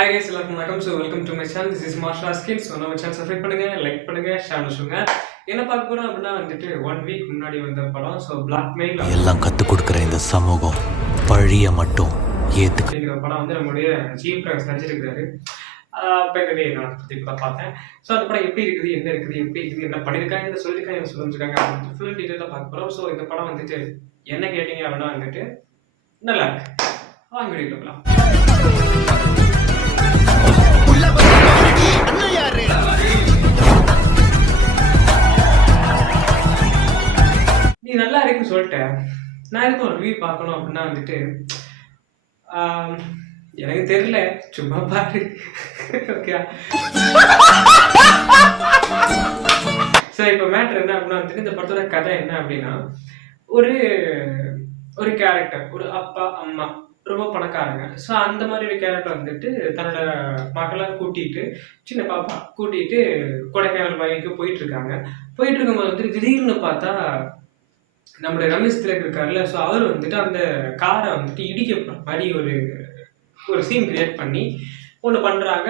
Hi guys, எல்லாருக்கும் வணக்கம். So welcome to my channel. This is Marshall Skins. So நம்ம channel subscribe பண்ணுங்க, like பண்ணுங்க, ஷேர் பண்ணுங்க. என்ன பார்க்க போறோம் அப்படின்னா வந்துட்டு 1 வீக் முன்னாடி வந்த படம். ஸோ பிளாக்மெயில் எல்லாம் கற்றுக் கொடுக்குற இந்த சமூகம் பழிய மட்டும் அப்படிங்கிற படம் வந்து நம்மளுடைய ஜீப் நடிச்சிருக்காரு. பெண்ணே நான் பற்றி கூட பார்த்தேன். ஸோ அந்த படம் எப்படி இருக்குது, என்ன இருக்குது, எப்படி இருக்குது, என்ன பண்ணியிருக்காங்க, என்ன சொல்லியிருக்காங்க, என்ன சொல்லியிருக்காங்க அப்படின்னு ஃபுல் டீட்டெயிலாக பார்க்க போகிறோம். ஸோ இந்த படம் வந்துட்டு என்ன கேட்டீங்க அப்படின்னா வந்துட்டு நல்லா இருக்கு. வாங்க வீடியோ பார்க்கலாம். நீ நல்லா இருக்குன்னு சொல்லிட்டேன். நான் எதுக்கு ஒரு ரிவ்யூ பார்க்கணும் அப்படின்னா வந்துட்டு எனக்கு தெரியல, சும்மா பாரு. ஓகே, ஸோ இப்போ மேட்ரு என்ன அப்படின்னா வந்துட்டு இந்த படத்தோட கதை என்ன அப்படின்னா ஒரு ஒரு கேரக்டர், ஒரு அப்பா அம்மா ரொம்ப பணக்காரங்க. ஸோ அந்த மாதிரி ஒரு கேரக்டர் வந்துட்டு தன்னோட மகளை கூட்டிகிட்டு, சின்ன பாப்பா கூட்டிகிட்டு கொடைக்கானல் வரைக்கும் போயிட்டு இருக்காங்க. போயிட்டு இருக்கும்போது வந்துட்டு திடீர்னு பார்த்தா நம்மளுடைய ரமேஷ் திலக் இருக்காருல்ல, ஸோ அவர் வந்துட்டு அந்த காரை வந்துட்டு இடிக்க மாதிரி ஒரு சீன் கிரியேட் பண்ணி ஒன்று பண்ணுறாங்க.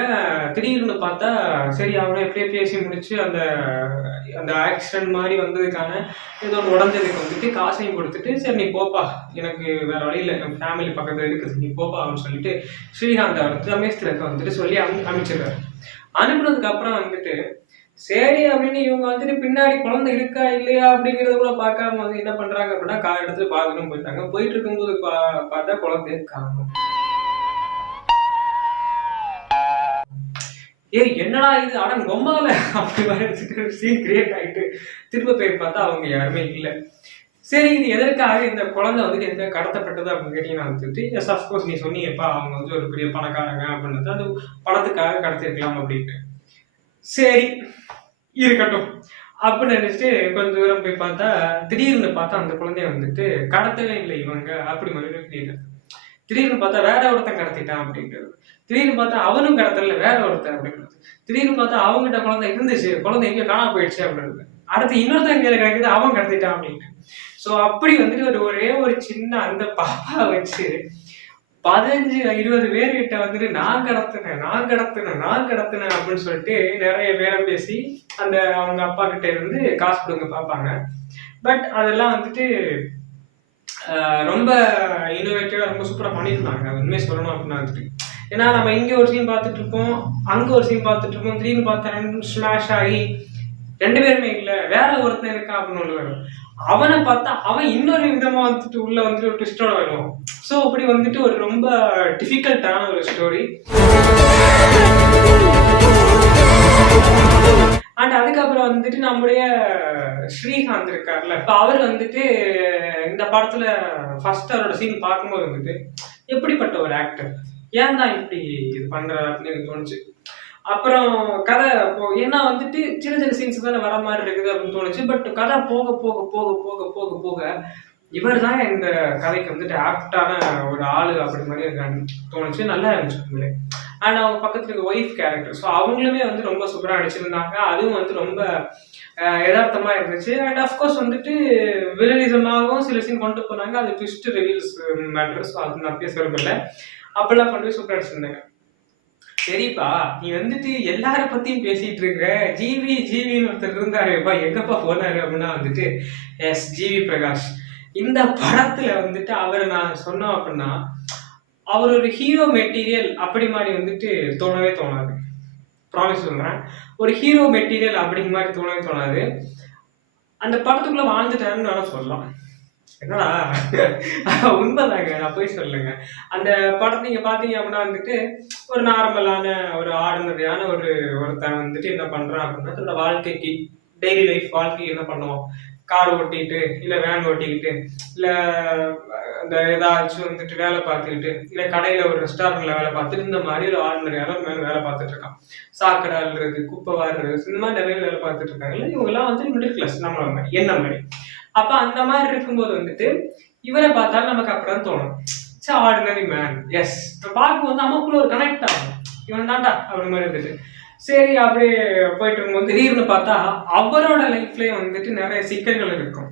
திடீர்னு பார்த்தா சரி அவனை எப்படியே பேசி முடிச்சு அந்த ஆக்சிடென்ட் மாதிரி வந்ததுக்கான ஏதோ ஒன்று உடஞ்சதுக்கு வந்துட்டு காசையும் கொடுத்துட்டு சரி நீ போப்பா, எனக்கு வேற வழியில் என் ஃபேமிலி பக்கத்தில் இருக்குது, நீ போப்பா அப்படின்னு சொல்லிட்டு ஸ்ரீகாந்த் அவர் ரமேஷ் திலக்கை வந்துட்டு சொல்லி அனுப்பிச்சிடுறாரு. அனுப்புனதுக்கு அப்புறம் வந்துட்டு சரி அப்படின்னு இவங்க வந்துட்டு பின்னாடி குழந்தை இருக்கா இல்லையா அப்படிங்கிறத கூட பார்க்காம வந்து என்ன பண்றாங்க அப்படின்னா கார் எடுத்து பார்க்கணும் போயிட்டாங்க. போயிட்டு இருக்கும்போது பார்த்தா குழந்தைய காணும். என்னடா இது அடம் ரொம்பல அப்படி வர சீன் கிரியேட் ஆகிட்டு திரும்ப போய் பார்த்தா அவங்க யாருமே இல்லை. சரி இது எதற்காக இந்த குழந்தை வந்துட்டு எதுக்காக கடத்தப்பட்டது அப்படின்னு கேட்டீங்கன்னா வந்துட்டு எஸ் அஃப்கோர்ஸ் நீ சொன்னீங்கப்பா அவங்க வந்து ஒரு பெரிய பணக்காரங்க அப்படின்றது அந்த பணத்துக்காக கடத்திருக்கலாம் அப்படின்ட்டு. சரி இருக்கட்டும் அப்படின்னு நினைச்சிட்டு கொஞ்சம் தூரம் போய் பார்த்தா திடீர்னு பார்த்தா அந்த குழந்தைய வந்துட்டு கடத்தவே இல்லை இவங்க அப்படி மாதிரி. திடீர்னு பார்த்தா வேற ஒருத்தன் கடத்திட்டான் அப்படின்றது. திடீர்னு பார்த்தா அவனும் கடத்தல வேற ஒருத்தன் அப்படின்றது. திடீர்னு பார்த்தா அவங்ககிட்ட குழந்தை இருந்துச்சு, குழந்தை எங்கேயோ காணாம போயிடுச்சு அப்படின்றது. அடுத்து இன்னொருத்தன் கையில கிடைக்குது, அவன் கடத்திட்டான் அப்படின்ட்டு. ஸோ அப்படி வந்துட்டு ஒரே ஒரு சின்ன அந்த பாப்பா வச்சு 15-20 பேர்கிட்ட வந்துட்டு நான் கடத்தினேன் அப்படின்னு சொல்லிட்டு நிறைய பேரம் பேசி அந்த அவங்க அப்பா கிட்ட இருந்து காசு கொடுங்க பார்ப்பாங்க. பட் அதெல்லாம் வந்துட்டு ரொம்ப இன்னோவேட்டிவா ரொம்ப சூப்பரா பண்ணியிருந்தாங்க. உண்மையை சொல்லணும் அப்படின்னா வந்துட்டு ஏன்னா நம்ம இங்கே ஒரு சீன் பார்த்துட்டு இருப்போம், அங்கே ஒரு சீன் பார்த்துட்டு இருப்போம், திடீர்னு பார்த்தா ரெண்டு ஸ்மாஷ் ஆகி 2 பேருமே இல்லை வேற ஒருத்தன் இருக்கா அப்படின்னு ஒன்று வரும். அவனை பார்த்தா அவன் இன்னொரு விதமா வந்துட்டு உள்ள வந்துட்டு ஒரு ட்விஸ்டோட வருவான். ஸோ அப்படி வந்துட்டு ஒரு ரொம்ப டிஃபிகல்ட்டான ஒரு ஸ்டோரி. அண்ட் அதுக்கப்புறம் வந்துட்டு நம்முடைய ஸ்ரீகாந்த் இருக்கார்ல, இப்போ அவர் வந்துட்டு இந்த படத்துல ஃபர்ஸ்ட் அவரோட சீன் பார்க்கும்போது வந்துட்டு எப்படிப்பட்ட ஒரு ஆக்டர், ஏன் தான் இப்படி இது பண்றாரு அப்படின்னு எனக்கு தோணுச்சு. அப்புறம் கதை ஏன்னா வந்துட்டு சின்ன சின்ன சீன்ஸ் தானே வர மாதிரி இருக்குது அப்படின்னு தோணுச்சு. பட் கதை போக போக போக போக போக போக இவர் தான் இந்த கதைக்கு வந்துட்டு ஆப்டான ஒரு ஆளு அப்படி மாதிரி தோணுச்சு. நல்லா இருந்துச்சு. அண்ட் அவங்க பக்கத்துல இருக்க ஒய்ஃப் கேரக்டர், ஸோ அவங்களுமே வந்து ரொம்ப சூப்பராக நடிச்சிருந்தாங்க. அதுவும் வந்து ரொம்ப யதார்த்தமா இருந்துச்சு. அண்ட் அஃப்கோர்ஸ் வந்துட்டு வில்லனிசமாகவும் சில சீன் கொண்டு போனாங்க. அது ட்விஸ்ட் ரிவீல்ஸ் மேட்டர். ஸோ அது நான் பேச விரும்பல. அப்பெல்லாம் கொண்டு போய் சூப்பராக நடிச்சிருந்தாங்க. சரிப்பா நீ வந்துட்டு எல்லார பத்தியும் பேசிட்டு இருக்க, ஜிவின்னு ஒருத்தர் இருந்தாருப்பா எங்கப்பா போனாரு அப்படின்னா வந்துட்டு எஸ் ஜிவி பிரகாஷ். இந்த படத்துல வந்துட்டு அவர் நான் சொன்னோம் அப்படின்னா அவர் ஒரு ஹீரோ மெட்டீரியல் அப்படி மாதிரி வந்துட்டு தோணவே தோணாது. ப்ராமிஸ் சொல்றேன், ஒரு ஹீரோ மெட்டீரியல் அப்படிங்க மாதிரி தோணவே தோணாது. அந்த படத்துக்குள்ள வாழ்ந்துட்டாருன்னு வேணா சொல்லலாம். என்னடா உண்மைதாங்க, நான் போய் சொல்லுங்க. அந்த படத்தை நீங்க பாத்தீங்க அப்படின்னா வந்துட்டு ஒரு நார்மலான ஒரு ஆர்டினரியான ஒருத்தன் வந்துட்டு என்ன பண்றான் அப்படின்னா தன்னோட வாழ்க்கைக்கு டெய்லி லைஃப் வாழ்க்கைக்கு என்ன பண்ணுவோம், கார் ஓட்டிக்கிட்டு இல்லை வேன் ஓட்டிக்கிட்டு இல்லை அந்த ஏதாச்சும் வந்துட்டு வேலை பார்த்துக்கிட்டு இல்லை கடையில் ஒரு ரெஸ்டாரண்ட்ல வேலை பார்த்துட்டு இந்த மாதிரி ஒரு ஆர்டினரியான மேலே வேலை பார்த்துட்டு இருக்கான். சாக்கடை அல்றது, குப்பை வாடுறது, இந்த மாதிரி நிறைய வேலை பார்த்துட்டு இருக்காங்கல்ல. இவங்கெல்லாம் வந்து மிடில் கிளாஸ் நம்மள மாதிரி என்ன மாதிரி. அப்ப அந்த மாதிரி இருக்கும்போது வந்துட்டு இவரை பார்த்தாலும் நமக்கு அப்படிதான் தோணும், ஆர்டினரி மேன். எஸ் பார்க்கும்போது நமக்குள்ள ஒரு கனெக்ட் ஆகும், இவன் தாண்டா அப்படி மாதிரி இருந்துட்டு. சரி அப்படியே போயிட்டு இருக்கும்போது திடீர்னு பார்த்தா அவரோட லைஃப்லயே வந்துட்டு நிறைய சிக்கல்கள் இருக்கும்.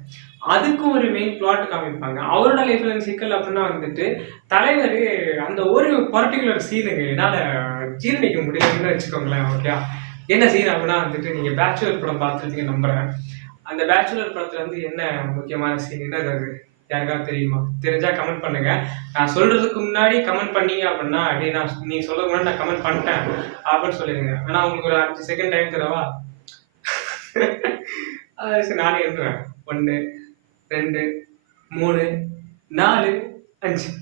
அதுக்கும் ஒரு மெயின் பிளாட் காமிப்பாங்க. அவரோட லைஃப்ல சிக்கல் அப்படின்னா வந்துட்டு தலைவர் அந்த ஒரு பர்டிகுலர் சீனுங்க என்னால ஜீரணிக்க முடியலன்னு வச்சுக்கோங்களேன். ஓகே, என்ன சீன் அப்படின்னா வந்துட்டு நீங்க பேச்சுலர் படம் பார்த்துருப்பீங்க நம்புறேன். அந்த பேச்சுலர் படத்துல வந்து என்ன முக்கியமான சீன் என்னது அது யாருக்காவது தெரியுமா? தெரிஞ்சா கமெண்ட் பண்ணுங்க. நான் சொல்றதுக்கு முன்னாடி கமெண்ட் பண்ணீங்க அப்படின்னா அப்படியே நீ சொல்ல முன்னாடி நான் கமெண்ட் பண்ணிட்டேன் அப்படின்னு சொல்லிடுங்க. ஆனா உங்களுக்கு ஒரு 5 செகண்ட் டைம் தரவா? சரி, நானே எழுதுவேன். 1 2 3 4 5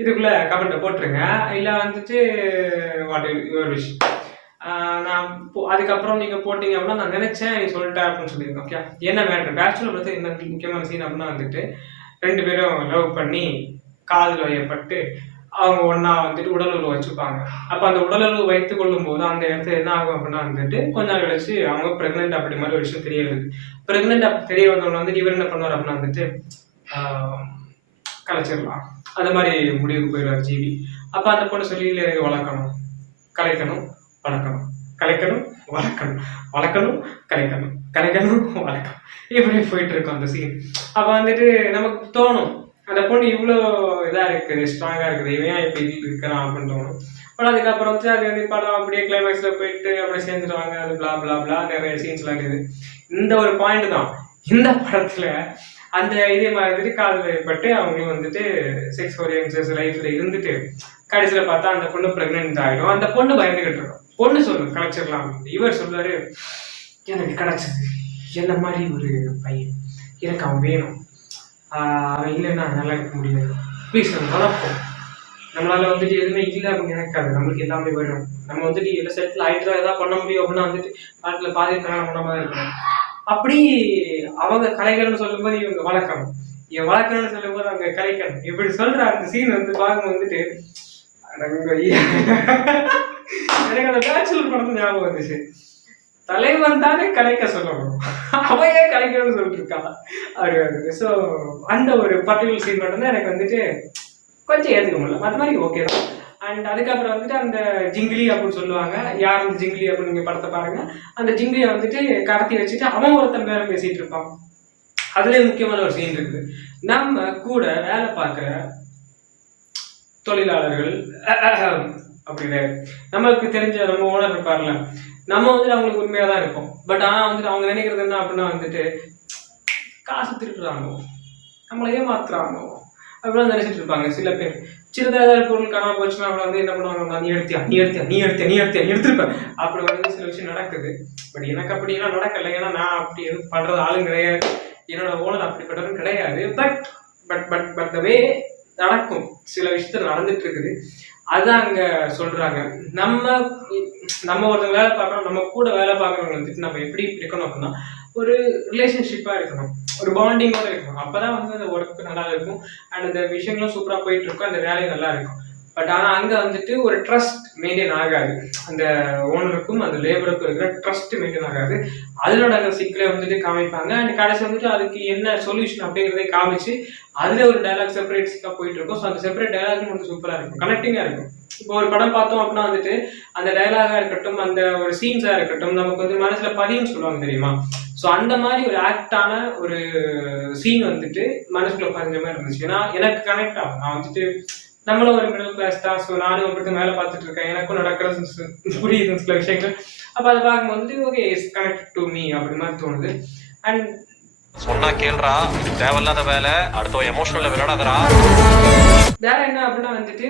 இதுக்குள்ள கமெண்ட்டை போட்டுருங்க. இல்லை வந்துட்டு வாட் யுவர் விஷ். நான் அதுக்கப்புறம் நீங்கள் போட்டிங்க அப்படின்னா நான் நினச்சேன் நீ சொல்லிட்டேன் அப்படின்னு சொல்லியிருக்கேன். ஓகே, என்ன மேட்ரு பேச்சுலர் பற்றி என்ன முக்கியமான சீன் அப்படின்னா வந்துட்டு 2 பேரும் லவ் பண்ணி காதல் வயப்பட்டு அவங்க ஒன்றா வந்துட்டு உடலுறவு வச்சுப்பாங்க. அப்போ அந்த உடலுறவு வைத்து கொள்ளும் போது அந்த இடத்துல என்ன ஆகும் அப்படின்னா வந்துட்டு கொஞ்ச நாள் கழிச்சு அவங்க ப்ரெக்னென்ட் அப்படி மாதிரி ஒரு விஷயம் தெரிய வருது. ப்ரெக்னென்ட் தெரிய வந்தவங்க வந்துட்டு இவர் என்ன பண்ணுவார் அப்படின்னா வந்துட்டு கலைச்சிடலாம் அந்த மாதிரி முடிவுக்கு போயிடுவார் ஜிவி. அப்போ அந்த பொண்ணு சொல்லி இல்லை எனக்கு வளர்க்கணும், கலைக்கணும், வளர்க்கணும், கலைக்கணும், வளர்க்கணும், வளர்க்கணும், கலைக்கணும், கலைக்கணும், வளர்க்கணும், இப்படி போயிட்டு இருக்கோம் அந்த சீன். அப்போ வந்துட்டு நமக்கு தோணும் அந்த பொண்ணு இவ்வளோ இதாக இருக்குது, ஸ்ட்ராங்காக இருக்குது, இவன் ஏன் இப்படி இருக்கிறான் அப்படின்னு தோணும். பட் அதுக்கப்புறம் வந்து அது வந்து படம் அப்படியே கிளைமேக்ஸில் போயிட்டு அப்படியே சேர்ந்துருவாங்க. அது பிளா பிளா பிளா நிறைய சீன்ஸ்லாம் இருக்குது. இந்த ஒரு பாயிண்ட் தான் இந்த படத்தில் அந்த இதே மாதிரி காதல் ஏற்பட்டு அவங்களும் வந்துட்டு செக்ஸ் ஓரியன்சஸ் லைஃப்ல இருந்துட்டு கடைசியில் பார்த்தா அந்த பொண்ணு ப்ரெக்னென்ட் ஆகிடும். அந்த பொண்ணு பயந்துகிட்டு இருக்கும். பொண்ணு சொல்லும் கலைச்சிடலாம், இவர் சொல்லுவாரு எனக்கு கிடைச்சது என்ன மாதிரி ஒரு பையன், எனக்கு அவன் வேணும், அவன் இல்லைன்னா நல்லா இருக்க முடியாது, ப்ளீஸ் நம்ம வளர்ப்போம். நம்மளால வந்துட்டு எதுவுமே இல்லை அப்படின்னு நினைக்காது, நம்மளுக்கு எல்லாமே வரும், நம்ம வந்துட்டு எல்லாம் செட்டில் ஆகிட்டு தான் எதாவது பண்ண முடியும் அப்படின்னா வந்துட்டு நாட்டில் பாதி கல்யாணம் பண்ண மாதிரி இருக்கணும். அப்படி அவங்க கலைகள்னு சொல்லும்போது இவங்க வளர்க்கணும், இவன் வளர்க்கணும்னு சொல்லும்போது அவங்க கலைக்கணும். இப்படி சொல்ற அந்த சீன் வந்து பார்க்கும் வந்துட்டு எனக்கு அந்த பேச்சுலர் படத்து ஞாபகம் வந்துச்சு. தலைவன் தானே கலைக்க சொல்லணும், அவையே கலைக்கணும்னு சொல்லிட்டு இருக்கான் அப்படி வருது. ஸோ அந்த ஒரு பர்டிகுலர் சீன் மட்டும்தான் எனக்கு வந்துட்டு கொஞ்சம் ஏற்றுக்க முடியல, மற்ற மாதிரி ஓகே தான். அண்ட் அதுக்கப்புறம் வந்துட்டு அந்த ஜிங்கிலி அப்படின்னு சொல்லுவாங்க. யார் அந்த ஜிங்கிலி அப்படின்னு நீங்கள் படத்தை பாருங்க. அந்த ஜிங்கிலியை வந்துட்டு கடத்தி வச்சுட்டு அவன் ஒருத்தன் பேர பேசிட்டு இருப்பான். அதுலேயே முக்கியமான ஒரு சீன் இருக்குது. நம்ம கூட வேலை பார்க்குற தொழிலாளர்கள் அப்படின்னு நம்மளுக்கு தெரிஞ்ச நம்ம ஓனர் இருப்பார்ல, நம்ம வந்துட்டு அவங்களுக்கு உண்மையாக தான் இருக்கும். பட் ஆனால் வந்துட்டு அவங்க நினைக்கிறது என்ன அப்படின்னா வந்துட்டு காசு திருட்டுறாங்க, நம்மளை ஏமாத்துறாங்க அப்படிலாம் நினைச்சிட்டு இருப்பாங்க. சில பேர் சின்னதாக பொருள் காணாம போச்சுன்னா அவங்கள வந்து என்ன பண்ணுவாங்க, நீ எடுத்தியா நீ எடுத்தியா நீ எடுத்தியா நீ எடுத்தியா நீ எடுத்திருப்பேன் அப்படி வந்து சில விஷயம் நடக்குது. பட் எனக்கு அப்படியெல்லாம் நடக்கலை, ஏன்னா நான் அப்படி எதுவும் பண்ணுறது ஆளும் கிடையாது, என்னோட ஓனர் அப்படிப்பட்டதும் கிடையாது. But but but but the way நடக்கும், சில விஷயத்துல நடந்துட்டு இருக்குது. அதுதான் அங்கே சொல்கிறாங்க. நம்ம ஒருத்தங்க வேலை பார்க்குறோம், நம்ம கூட வேலை பார்க்குறவங்க வந்துட்டு நம்ம எப்படி இருக்கணும் அப்படின்னா ஒரு ரிலேஷன்ஷிப்பாக இருக்கணும், ஒரு பாண்டிங்கோடு இருக்கணும். அப்போ தான் வந்து அந்த ஒர்க் நல்லா இருக்கும் அண்ட் அந்த விஷயங்களும் சூப்பராக போயிட்டு இருக்கும், அந்த வேலையும் நல்லா இருக்கும். பட் ஆனால் அங்கே வந்துட்டு ஒரு ட்ரஸ்ட் மெயின்டைன் ஆகாது, அந்த ஓனருக்கும் அந்த லேபருக்கும் இருக்கிற ட்ரஸ்ட் மெயின்டைன் ஆகாது. அதில் நடக்கிற சிக்கலை வந்துட்டு காமிப்பாங்க. அண்ட் கடைசி வந்துட்டு அதுக்கு என்ன சொல்யூஷன் அப்படிங்கிறதே காமிச்சு அதில் ஒரு டைலாக் செப்பரேட்ஸாக போயிட்டு இருக்கும். ஸோ அந்த செப்பரேட் டைலாகும் வந்து சூப்பராக இருக்கும், கனெக்டிங்காக இருக்கும். இப்போ ஒரு படம் பார்த்தோம் அப்படின்னா வந்துட்டு அந்த டைலாகாக இருக்கட்டும், அந்த ஒரு சீன்ஸாக இருக்கட்டும், நமக்கு வந்து மனசில் பதியும்னு சொல்லுவாங்க தெரியுமா. ஸோ அந்த மாதிரி ஒரு ஆக்டான ஒரு சீன் வந்துட்டு மனசுக்குள்ள பதிஞ்ச மாதிரி இருந்துச்சு. ஏன்னா எனக்கு கனெக்ட் ஆகும். நான் வந்துட்டு நம்மளும் ஒரு மிடில் கிளாஸ் தான், ஸோ நானும் வந்துட்டு மேலே பார்த்துட்டு இருக்கேன், எனக்கும் நடக்கிறது புரியுது சில விஷயங்கள். அப்போ அதை பார்க்கும்போது okay is connect to me அப்படி மாதிரி தோணுது. அண்ட் சொன்னா கேள்றா, தேவையில்லாத வேலை, அடுத்த எமோஷனல்ல விளையாடாதரா. வேற என்ன அப்படின்னா வந்துட்டு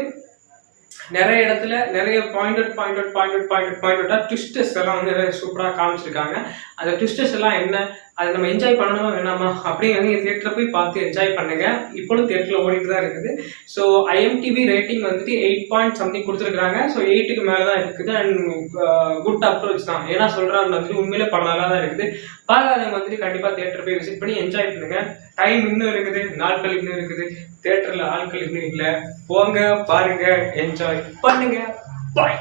நிறைய இடத்துல நிறைய பாயிண்டா ட்விஸ்டர்ஸ் எல்லாம் வந்து சூப்பராக காமிச்சிருக்காங்க. அந்த ட்விஸ்டர்ஸ் எல்லாம் என்ன, அதை நம்ம என்ஜாய் பண்ணணுமா வேணாமா அப்படிங்கிறது நீங்கள் தியேட்டரில் போய் பார்த்து என்ஜாய் பண்ணுங்க. இப்போவும் தியேட்டரில் ஓடிட்டு தான் இருக்குது. ஸோ IMDb ரேட்டிங் வந்துட்டு 8.something கொடுத்துருக்காங்க. ஸோ 8க்கு மேலே தான் இருக்குது. அண்ட் குட் அப்ரோச் தான், ஏன்னா சொல்கிறாங்க வந்துட்டு உண்மையிலே படம் நல்லா தான் இருக்குது. பார்க்காதவங்க வந்துட்டு கண்டிப்பாக தியேட்டர் போய் விசிட் பண்ணி என்ஜாய் பண்ணுங்க. டைம் இன்னும் இருக்குது, நாட்கள் இன்னும் இருக்குது, தியேட்டரில் ஆட்கள் இன்னும் இல்லை. போங்க, பாருங்க, என்ஜாய் பண்ணுங்க. பாய்.